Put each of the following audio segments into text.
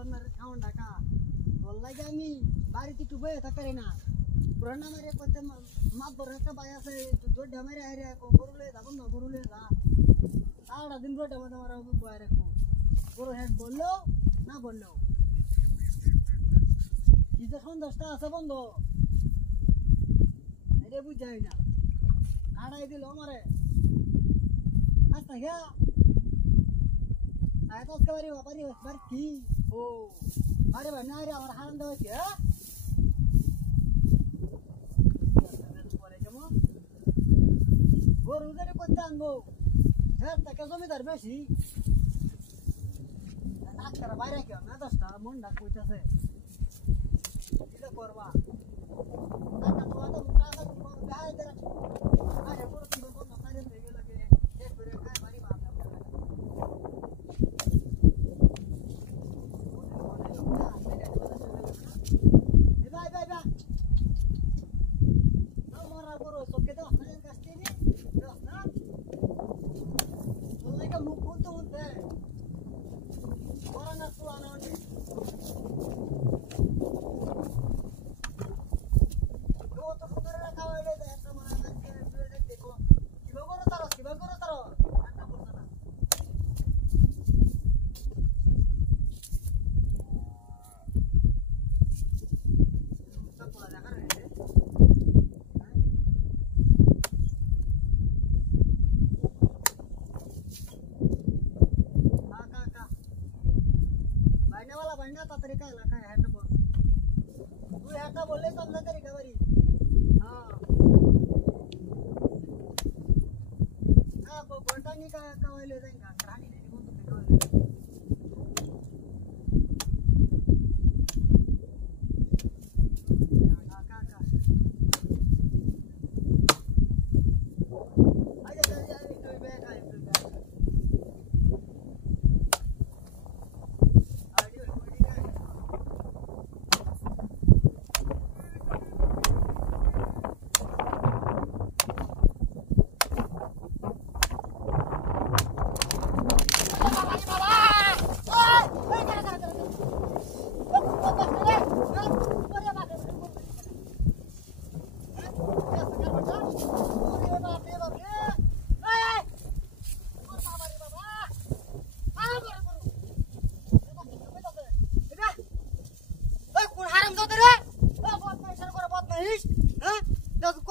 ধরনের খাওয়ান ঢাকা তোর লাগে আমি বাড়িতে একটু বয়ে থাকতে পারি না পুরানা মেরে করতে মাপ বড় একটা ভাই আছে দৌড় মেরে আইরে গরুলে যাবো না গরুলে যা সারা দিন দৌড় আমার বয়ে রাখবো গরু হেড বললো না বললো কি যে সন্দেশটা আছে বন্ধ এটা বুঝাই না কাটাই দিল আমারে আচ্ছা গা আয় তো আজকে বাড়ি কি ও আরে ভাই না রে আমার হারান দেওয়া হচ্ছে গরু ধরে করতে আনবো হ্যাঁ তাকে জমিদার বেশি ডাক্তার বাইরে কেউ না 10টা মন ডাক কইতেছে কি করবা টাকা তো টাকা তো গায়ে দেরা আরে বড় কি বলবো না তারে হয়ে লাগে এক করে খায় বাড়ি বাপ बंडा का तरीका इलाका है तो बोल तू ऐसा बोले तो हमने तरीका बरी हाँ हाँ वो बोलता नहीं का वाले देंगे रानी नहीं बोल तो बेकार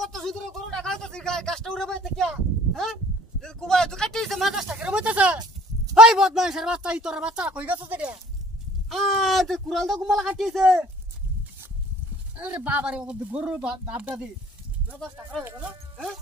কত সুন্দর গরু ঢাকা হইতাছে গাছটা উড়ে বাইতে কি হ্যাঁ কুবা তো কাটিছে মাথাটা করে বইতাছে ওই বদমাইশের বাচ্চা ই তোর বাচ্চা কই গেছে রে তো কুড়াল তো গুমালা কাটিছে আরে বাবা রে গরু বাপটা দি মাথাটা করে গেল হ্যাঁ